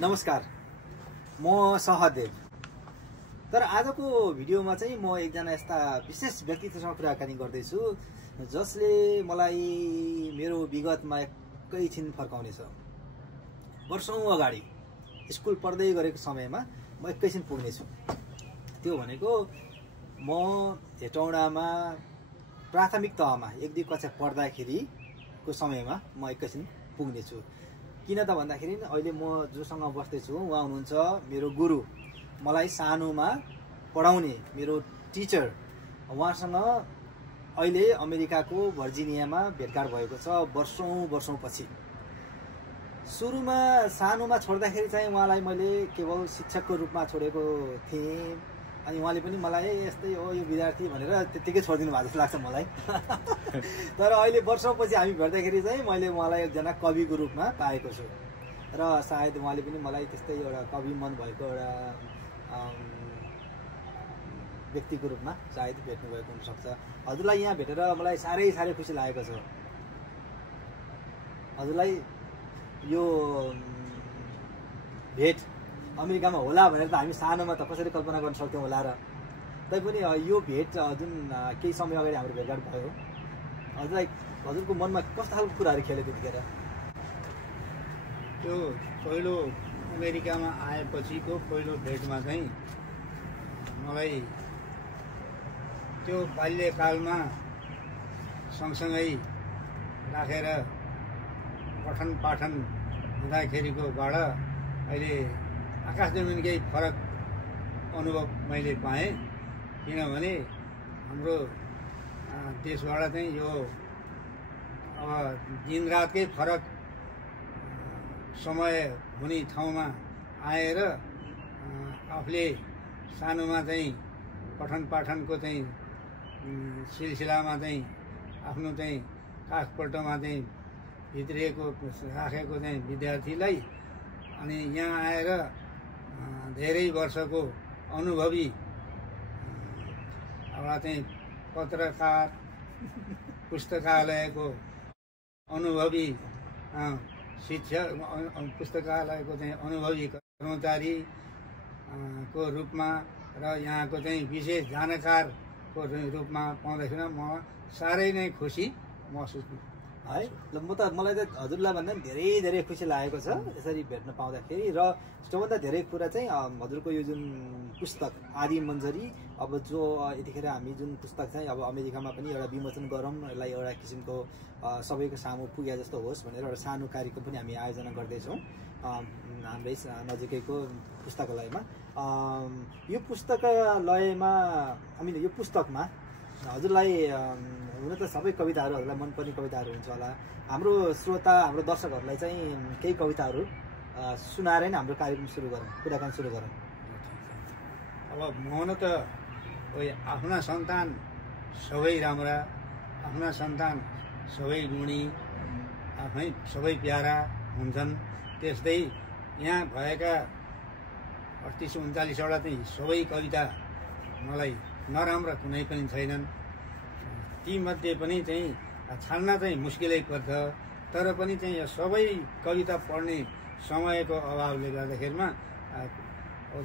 नमस्कार, म सहदेव। तर आजको भिडियोमा चाहिँ म एकजना यस्ता विशेष व्यक्तित्वसँग कुराकानी गर्दैछु जसले मलाई मेरो विगतमा एकैछिन फर्काउनेछ। वर्षौं अगाडि स्कुल पढ्दै गरेको समयमा म एकैछिन पुग्नेछु। त्यो भनेको म हेटौडामा प्राथमिक तहमा 1-2 कक्षा पढ्दाखेरिको समयमा म एकैछिन पुग्नेछु। किन त भन्दाखेरि अहिले म जोसँग बस्दैछु उहाँ हुनुहुन्छ मेरो गुरु, मलाई सानोमा पढाउने मेरो टिचर। उहाँसँग अहिले अमेरिकाको भर्जिनियामा भेटघाट भएको छ वर्षौं पछि। सुरुमा सानोमा छोड्दाखेरि चाहिँ उहाँलाई मैले केवल शिक्षकको रूपमा छोडेको थिएँ। अनि उहाँले पनि मलाई यस्तै हो यो विद्यार्थी भनेर त्यत्तिकै छोडिदिनु भएको जस्तो लाग्छ मलाई। तर अहिले वर्षौंपछि हामी भेट्दाखेरि चाहिँ मैले उहाँलाई एकजना कविको रूपमा पाएको छु र सायद उहाँले पनि मलाई त्यस्तै एउटा कवि मन भएको एउटा व्यक्तिको रूपमा सायद भेट्नुभएको हुनसक्छ। हजुरलाई यहाँ भेटेर मलाई साह्रै खुसी लागेको छ। हजुरलाई यो भेट अमेरिकामा होला भनेर त हामी सानोमा त कसरी कल्पना गर्न सक्थ्यौँ होला र। तैपनि यो भेट जुन केही समय अगाडि हाम्रो भेटघाट भयो, हजुरको मनमा कस्तो खालको कुराहरू खेल्यो त्यतिखेर? त्यो पहिलो अमेरिकामा आएपछिको पहिलो भेटमा चाहिँ मलाई त्यो बाल्यकालमा सँगसँगै राखेर पठन पाठन हुँदाखेरिकोबाट अहिले आकाश जमिनकै फरक अनुभव मैले पाएँ। किनभने हाम्रो देशबाट चाहिँ यो अब दिनरातकै फरक समय हुने ठाउँमा आएर आफूले सानोमा चाहिँ पठन पाठनको चाहिँ सिलसिलामा चाहिँ आफ्नो चाहिँ काखपल्टमा चाहिँ भित्रिएको राखेको चाहिँ विद्यार्थीलाई अनि यहाँ आएर धेरै वर्षको अनुभवी एउटा चाहिँ पत्रकार पुस्तकालयको अनुभवी शिक्षक पुस्तकालयको चाहिँ अनुभवी कर्मचारी को रूपमा र यहाँको चाहिँ विशेष जानकारको रूपमा पाउँदाखेरि म साह्रै नै खुसी महसुस है। ल मलाई त हजुरलाई भन्दा धेरै खुसी लागेको छ यसरी भेट्न पाउँदाखेरि। र सबभन्दा धेरै कुरा चाहिँ हजुरको यो जुन पुस्तक आदि मन्जरी, अब जो यतिखेर हामी जुन पुस्तक चाहिँ अब अमेरिकामा पनि एउटा विमोचन गरौँ, यसलाई एउटा किसिमको सबैको सामु पुगे जस्तो होस् भनेर एउटा सानो कार्यक्रम पनि हामी आयोजना गर्दैछौँ हाम्रै नजिकैको पुस्तकालयमा। यो पुस्तकालयमा यो पुस्तकमा हजुरलाई हुन त सबै कविताहरू हजुरलाई मनपर्ने कविताहरू हुन्छ होला। हाम्रो श्रोता हाम्रो दर्शकहरूलाई चाहिँ केही कविताहरू सुनाएर नै हाम्रो कार्यक्रम सुरु गरौँ, कुराकानी सुरु गरौँ। अब हुन त आफ्ना सन्तान सबै राम्रा, आफ्ना सन्तान सबै गुणी, आफै सबै प्यारा हुन्छन्। त्यस्तै यहाँ भएका 38-39वटा चाहिँ सबै कविता मलाई नराम्रा कुनै पनि छैनन्। तीमध्ये पनि चाहिँ छान्न चाहिँ मुस्किलै पर्छ। तर पनि चाहिँ यो सबै कविता पढ्ने समयको अभावले गर्दाखेरिमा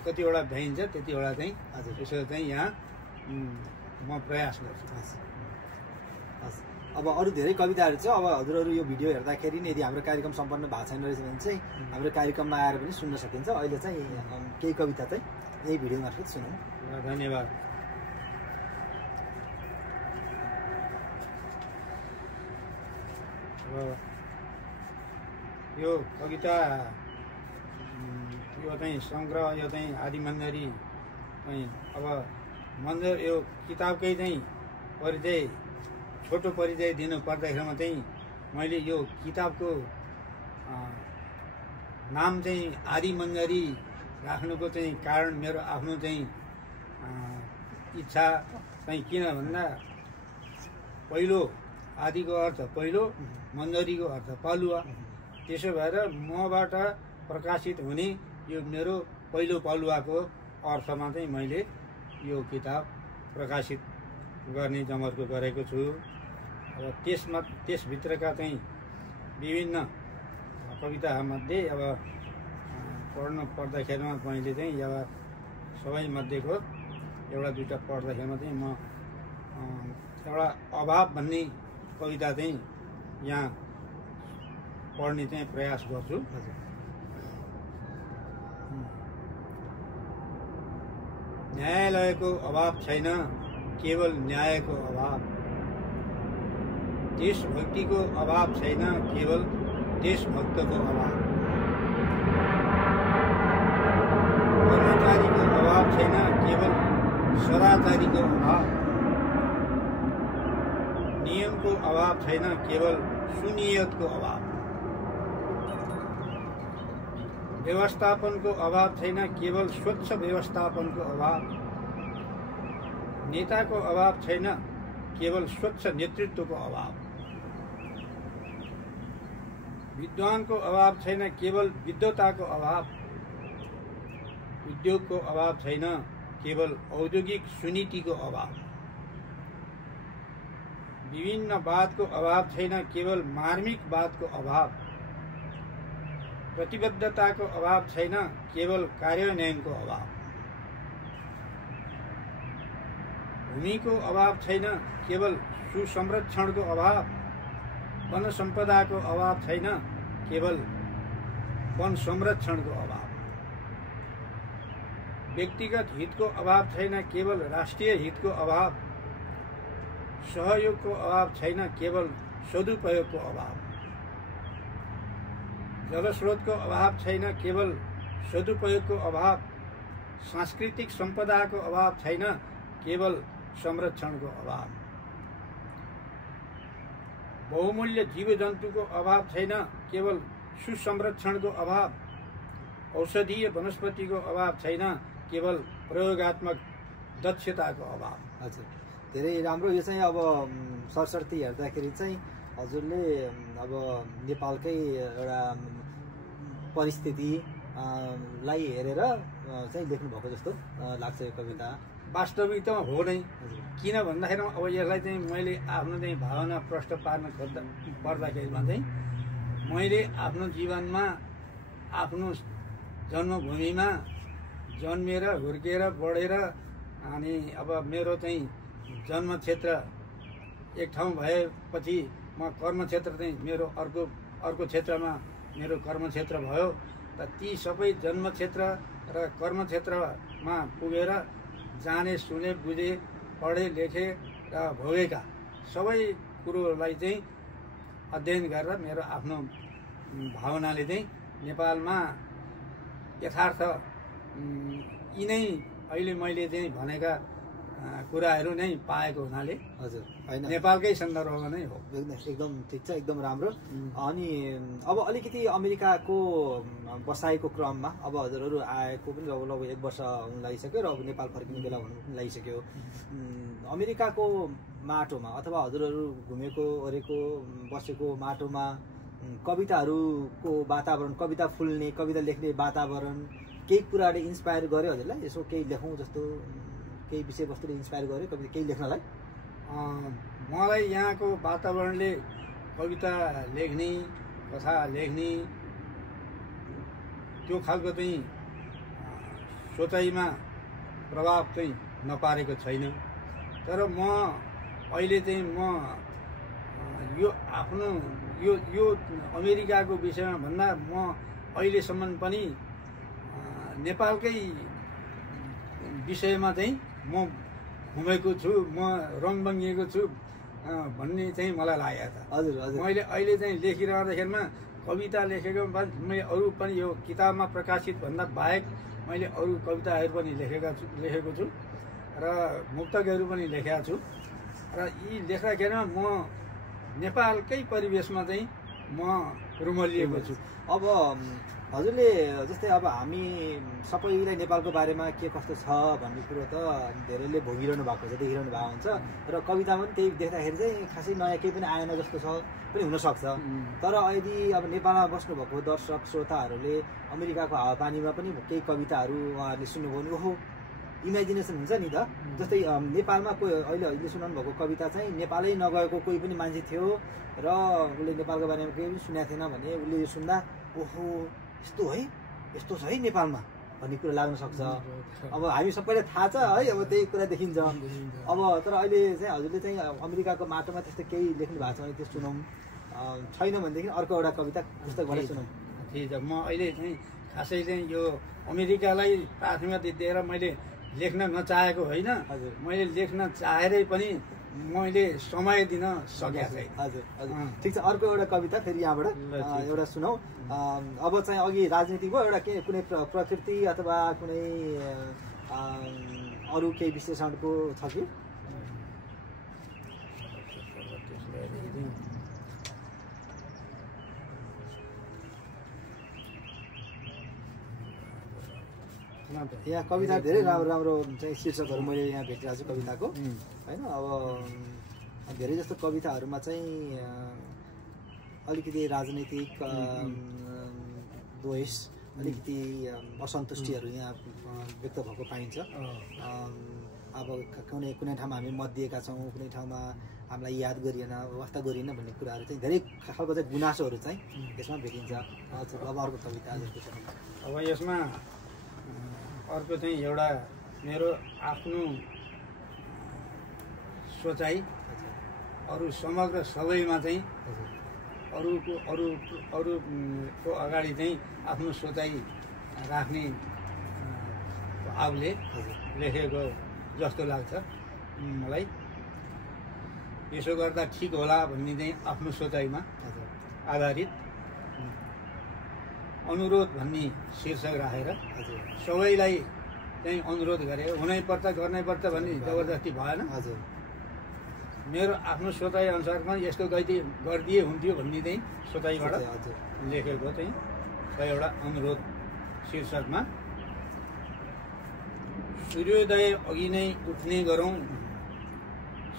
कतिवटा भ्याइन्छ त्यतिवटा चाहिँ यसो चाहिँ यहाँ म प्रयास गर्छु। अब अरू धेरै कविताहरू छ। अब हजुरहरू यो भिडियो हेर्दाखेरि यदि हाम्रो कार्यक्रम सम्पन्न भएको छैन रहेछ भने चाहिँ हाम्रो कार्यक्रममा आएर पनि सुन्न सकिन्छ। अहिले चाहिँ केही कविता चाहिँ यही भिडियो मार्फत सुनौँ। धन्यवाद। यो कविता यो चाहिँ सङ्ग्रह, यो चाहिँ आदि मन्जरी चाहिँ अब यो किताबकै चाहिँ परिचय, छोटो परिचय दिनु पर्दाखेरिमा चाहिँ मैले यो किताबको नाम चाहिँ आदि मन्जरी राख्नुको चाहिँ कारण मेरो आफ्नो चाहिँ इच्छा चाहिँ किन भन्दा पहिलो आदिको अर्थ पहिलो, मन्जरीको अर्थ पालुवा। त्यसो भएर मबाट प्रकाशित हुने यो मेरो पहिलो पालुवाको अर्थमा चाहिँ मैले यो किताब प्रकाशित गर्ने जमर्को गरेको छु। अब त्यसभित्रका चाहिँ विभिन्न कवितामध्ये अब पढ्नु पर्दाखेरिमा मैले चाहिँ एउटा सबैमध्येको एउटा दुईवटा पढ्दाखेरिमा चाहिँ म एउटा अभाव भन्ने कविता चाहिँ यहाँ पढ्ने चाहिँ प्रयास गर्छु। न्यायालयको अभाव छैन, केवल न्यायको अभाव। देशभक्तिको अभाव छैन, केवल देशभक्तको अभाव। कर्मचारीको अभाव छैन, केवल सदाचारीको अभाव। नियमको अभाव छैन, केवल सुनियतको अभाव। व्यवस्थापनको अभाव छैन, केवल स्वच्छ व्यवस्थापनको अभाव। नेताको अभाव छैन, केवल स्वच्छ नेतृत्वको अभाव। विद्वानको अभाव छैन, केवल विद्वताको अभाव। उद्योगको अभाव छैन, केवल औद्योगिक सुनीतिको अभाव। विभिन्नवादको अभाव छैन, केवल मार्मिकवादको अभाव। प्रतिबद्धताको अभाव छैन, केवल कार्यान्वयनको अभाव। भूमिको अभाव छैन, केवल सुसंरक्षणको अभाव। वन सम्पदाको अभाव छैन, केवल वन संरक्षणको अभाव। व्यक्तिगत हितको अभाव छैन, केवल राष्ट्रिय हितको अभाव। सहयोगको अभाव छैन, केवल सदुपयोगको अभाव। जलस्रोतको अभाव छैन, केवल सदुपयोगको अभाव। सांस्कृतिक सम्पदाको अभाव छैन, केवल संरक्षणको अभाव। बहुमूल्य जीवजन्तुको अभाव छैन, केवल सुसंरक्षणको अभाव। औषधीय वनस्पतिको अभाव छैन, केवल प्रयोगात्मक दक्षताको अभाव। हजुर, धेरै राम्रो। यो चाहिँ अब सरसर्ती हेर्दाखेरि चाहिँ हजुरले अब नेपालकै एउटा परिस्थिति लाई हेरेर चाहिँ लेख्नु भएको जस्तो लाग्छ यो कविता। वास्तविकतामा हो नै। किन भन्दाखेरि अब यसलाई चाहिँ मैले आफ्नो चाहिँ भावना प्रष्ट पार्न पर्दाखेरिमा चाहिँ मैले आफ्नो जीवनमा आफ्नो जन्मभूमिमा जन्मेर हुर्केर बढेर अनि अब मेरो चाहिँ जन्मक्षेत्र एक ठाउँ भएपछि म कर्मक्षेत्र चाहिँ मेरो अर्को क्षेत्रमा मेरो कर्मक्षेत्र भयो। त ती सबै जन्मक्षेत्र र कर्मक्षेत्रमा पुगेर जाने सुने बुझे पढे लेखे र भोगेका सबै कुरोलाई चाहिँ अध्ययन गरेर मेरो आफ्नो भावनाले चाहिँ नेपालमा यथार्थ यिनै अहिले मैले चाहिँ भनेका कुराहरू नै पाएको हुनाले हजुर हैन नेपालकै सन्दर्भमा नै हो। एकदम ठिक छ, एकदम राम्रो। अनि अब अलिकति अमेरिकाको बसाइको क्रममा अब हजुरहरू आएको पनि लगभग 1 वर्ष हुन लागिसक्यो र अब नेपाल फर्किने बेला हुनु पनि लागिसक्यो। अमेरिकाको माटोमा अथवा हजुरहरू घुमेको ओरेको बसेको माटोमा कविताहरूको वातावरण, कविता फुल्ने, कविता लेख्ने वातावरण केही कुराले इन्स्पायर गर्यो हजुरलाई? यसो केही लेखौँ जस्तो केही विषयवस्तुले इन्स्पायर गर्यो कविता केही लेख्नलाई? मलाई यहाँको वातावरणले कविता लेख्ने, कथा लेख्ने त्यो खालको चाहिँ सोचाइमा प्रभाव चाहिँ नपारेको छैन। तर म अहिले चाहिँ यो आफ्नो यो अमेरिकाको विषयमा भन्दा म अहिलेसम्म पनि नेपालकै विषयमा चाहिँ म घुमेको छु, म रङ बङ्गिएको छु भन्ने चाहिँ मलाई लागेको छ। हजुर हजुर। मैले अहिले चाहिँ लेखिरहँदाखेरिमा कविता लेखेको मैले अरू पनि यो किताबमा प्रकाशित भन्दा बाहेक मैले अरू कविताहरू पनि लेखेको छु र मुक्तकहरू पनि लेखेका छु। र यी लेख्दाखेरिमा म नेपालकै परिवेशमा चाहिँ म रुमलिएको छु। अब हजुरले जस्तै अब हामी सबैलाई नेपालको बारेमा के कस्तो छ भन्ने कुरो त धेरैले भोगिरहनु भएको छ, देखिरहनु भएको हुन्छ र कवितामा पनि त्यही देख्दाखेरि चाहिँ खासै नयाँ केही पनि आएन जस्तो छ पनि हुनसक्छ। तर यदि अब नेपालमा बस्नुभएको दर्शक श्रोताहरूले अमेरिकाको हावापानीमा पनि केही कविताहरू उहाँहरूले सुन्नुभयो भने ओहो इमेजिनेसन हुन्छ नि त। जस्तै नेपालमा कोही अहिले सुनाउनु भएको कविता चाहिँ नेपालै नगएको कोही पनि मान्छे थियो र उसले नेपालको बारेमा केही पनि सुनेको थिएन भने उसले सुन्दा ओहो यस्तो है यस्तो छ है नेपालमा भन्ने कुरा लाग्न सक्छ। अब हामी सबैलाई थाहा छ है, अब त्यही कुरा देखिन्छ। अब तर अहिले चाहिँ हजुरले चाहिँ अमेरिकाको माटोमा त्यस्तो केही लेख्नु भएको छ भने त्यो सुनौँ, छैन भनेदेखि अर्को एउटा कविता पुस्तकबाट सुनौँ। ठिक छ। म अहिले चाहिँ खासै चाहिँ यो अमेरिकालाई प्राथमिकता दिएर मैले लेख्न नचाहेको होइन, मैले लेख्न चाहेरै पनि मैले समय दिन सकेको छैन। हजुर हजुर ठिक छ। अर्को एउटा कविता फेरि यहाँबाट एउटा सुनौ। अब चाहिँ अघि राजनीति भयो, एउटा के कुनै प्रकृति अथवा कुनै अरू केही विश्लेषणको छ कि? यहाँ कविता धेरै राम्रो राम्रो चाहिँ शीर्षकहरू मैले यहाँ भेटिरहेको छु कविताको होइन। अब धेरै जस्तो कविताहरूमा चाहिँ अलिकति राजनैतिक द्वेष, अलिकति असन्तुष्टिहरू यहाँ व्यक्त भएको पाइन्छ। अब कुनै कुनै ठाउँमा हामी मत दिएका छौँ, कुनै ठाउँमा हामीलाई याद गरिएन, वास्ता गरिएन भन्ने कुराहरू चाहिँ धेरै खालको चाहिँ गुनासोहरू चाहिँ यसमा भेटिन्छ। अब अर्को कविता अब यसमा अर्को चाहिँ एउटा मेरो आफ्नो सोचाइ अरू समग्र सबैमा चाहिँ अरूको अगाडि चाहिँ आफ्नो सोचाइ राख्ने भावले लेखेको जस्तो लाग्छ मलाई। यसो गर्दा ठिक होला भन्ने चाहिँ आफ्नो सोचाइमा आधारित अनुरोध भन्ने शीर्षक राखेर सबैलाई चाहिँ अनुरोध गरे। हुनैपर्छ, गर्नैपर्छ भन्ने जबरजस्ती भएन। मेरो आफ्नो सोचाइ अनुसारमा यस्तो गरिदिए हुन्थ्यो भन्ने चाहिँ सोचाइबाट लेखेको चाहिँ छ एउटा अनुरोध शीर्षकमा। सूर्योदय अघि नै उठ्ने गरौँ,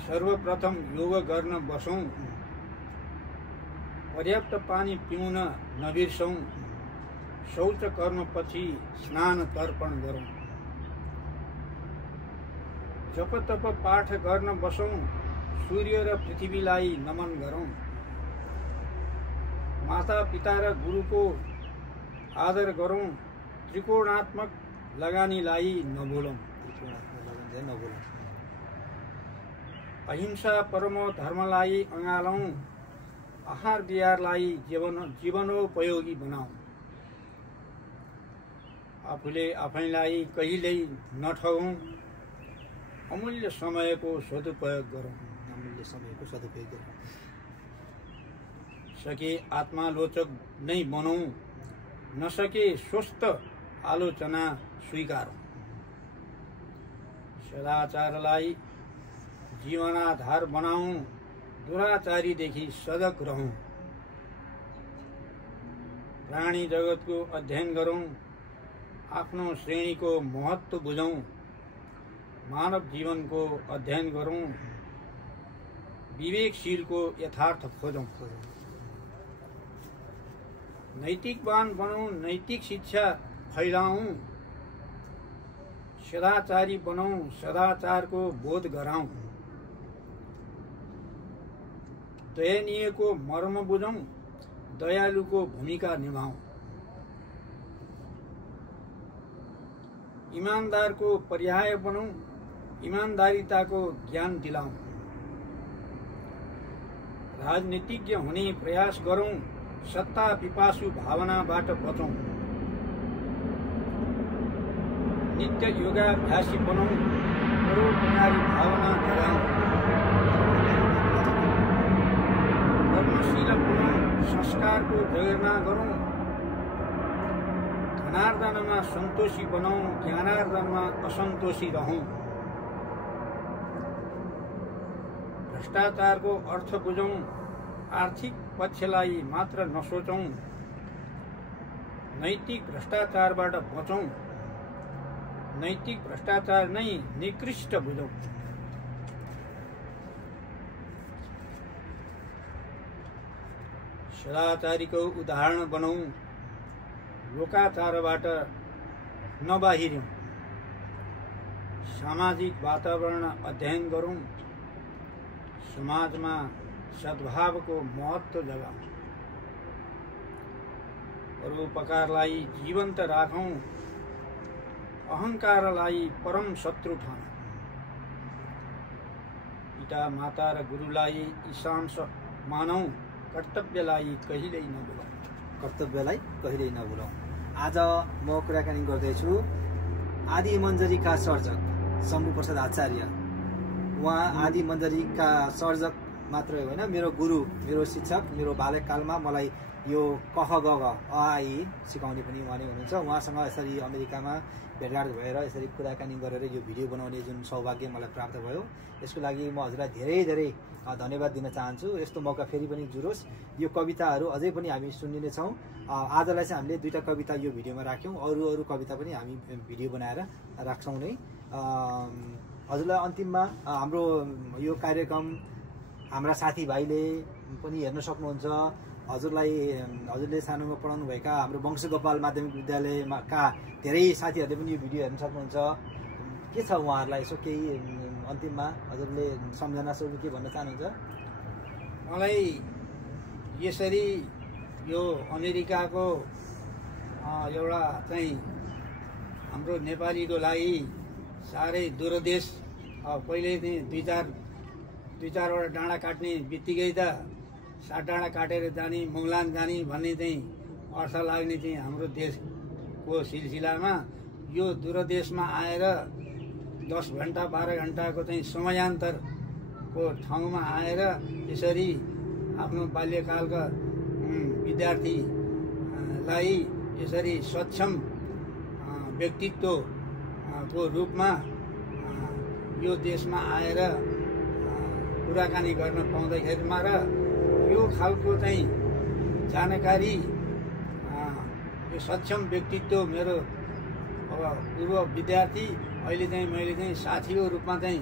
सर्वप्रथम योग गर्न बसौँ, पर्याप्त पानी पिउन नबिर्सौँ, शौच कर्मपछि स्नान तर्पण गरौँ, जप तप पाठ गर्न बसौँ, सूर्य र पृथ्वीलाई नमन गरौँ, माता पिता र गुरुको आदर गरौँ, त्रिकोणात्मक लगानीलाई नभुलौँ, अहिंसा परमो धर्मलाई अँगालौँ, आहार विहारलाई जीवनोपयोगी बनाऊ, आफूले आफैलाई कहिल्यै नठगौँ, अमूल्य समयको सदुपयोग गरौँ, सके आत्मालोचक नै बनौँ, नसके स्वस्थ आलोचना स्वीकारौँ, सदाचारलाई जीवनाधार बनाऊँ, दुराचारीदेखि सजग रहौँ, प्राणी जगतको अध्ययन गरौँ, आफ्नो श्रेणीको महत्त्व बुझौँ, मानव जीवनको अध्ययन गरौँ, विवेकशीलको यथार्थ खोजौँ, नैतिकवान बनौँ, नैतिक शिक्षा फैलाऊँ, सदाचारी बनौँ, सदाचारको बोध गराऊँ, दयनीयको मर्म बुझौँ, दयालुको भूमिका निभाऊँ, ईमानदारको पर्याय बनौँ, ईमानदारिताको ज्ञान दिलाऊँ, राजनीतिज्ञ हुने प्रयास गरौँ, सत्ता पिपासु भावनाबाट बचौँ, नित्य योगाभ्यासी बनौँ, परोपकारी भावना जगाऊँ, कर्मशील बनौँ, संस्कारको जगेर्ना गरौँ, धनार्जनमा सन्तोषी बनाऊँ, ज्ञानार्जनमा असन्तोषी रहौँ, भ्रष्टाचारको अर्थ बुझौँ, आर्थिक पक्षलाई मात्र नसोचौँ, नैतिक भ्रष्टाचारबाट बचौँ, नैतिक भ्रष्टाचार नै निकृष्ट बुझौँ, सदाचारीको उदाहरण बनौँ, लोकाचारबाट नबाहिर्यौँ, सामाजिक वातावरण अध्ययन गरौँ, समाजमा सद्भावको महत्त्व जगाऊँ, परोपकारलाई जीवन्त राखौँ, अहङ्कारलाई परम शत्रु ठानौँ। पिता माता र गुरुलाई ईशांश मानौँ, कर्तव्यलाई कहिल्यै नभुलौँ। कर्तव्यलाई कहिल्यै नभुलौँ। आज म कुराकानी गर्दैछु आदि मञ्जरीका सर्जक शम्भु प्रसाद आचार्य। उहाँ आदि मञ्जरीका सर्जक मात्र होइन, मेरो गुरु, मेरो शिक्षक। मेरो बाल्यकालमा मलाई यो कह ग घ अ आ इ सिकाउने पनि उहाँ नै हुनुहुन्छ। उहाँसँग यसरी अमेरिकामा भेटघाट भएर यसरी कुराकानी गरेर यो भिडियो बनाउने जुन सौभाग्य मलाई प्राप्त भयो, यसको लागि म हजुरलाई धेरै धेरै धन्यवाद दिन चाहन्छु। यस्तो मौका फेरि पनि जुरोस्। यो कविताहरू अझै पनि हामी सुन्ने नै छौँ। आजलाई चाहिँ हामीले 2टा कविता यो भिडियोमा राख्यौँ, अरू कविता पनि हामी भिडियो बनाएर राख्छौँ नै। हजुरलाई अन्तिममा हाम्रो यो कार्यक्रम हाम्रा साथीभाइले पनि हेर्न सक्नुहुन्छ। हजुरले सानोमा पढाउनुभएका हाम्रो वंशगोपाल माध्यमिक विद्यालयका धेरै साथीहरूले पनि यो भिडियो हेर्न सक्नुहुन्छ। के छ उहाँहरूलाई यसो केही अन्तिममा हजुरले सम्झना स्वरूप के भन्न चाहनुहुन्छ? मलाई यसरी यो अमेरिकाको एउटा चाहिँ हाम्रो नेपालीको लागि साह्रै दूरदेश, पहिले चाहिँ दुई चारवटा डाँडा काट्ने बित्तिकै त 7 डाँडा काटेर जाने, मुगलान जाने भन्ने चाहिँ अर्थ लाग्ने चाहिँ हाम्रो देशको सिलसिलामा यो दूरदेशमा आएर 10 घन्टा 12 घन्टाको चाहिँ समयान्तरको ठाउँमा आएर यसरी आफ्नो बाल्यकालका विद्यार्थीलाई यसरी सक्षम व्यक्तित्वको रूपमा यो देशमा आएर कुराकानी गर्न पाउँदाखेरिमा र यो खालको चाहिँ जानकारी, यो सक्षम व्यक्तित्व मेरो अब पूर्व विद्यार्थी, अहिले चाहिँ मैले चाहिँ साथीको रूपमा चाहिँ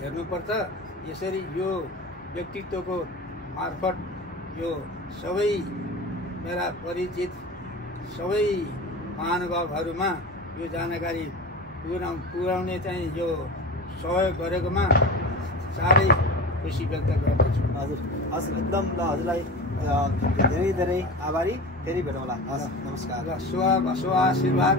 हेर्नुपर्छ। यसरी यो व्यक्तित्वको मार्फत यो सबै मेरा परिचित सबै महानुभावहरूमा यो जानकारी पुर्याउने चाहिँ यो सहयोग गरेकोमा साह्रै खुसी व्यक्त गर्दछु। हजुर एकदम ल, हजुरलाई धेरै धेरै आभारी। फेरि भेटौँला। हस्, नमस्कार। स्व आशीर्वाद।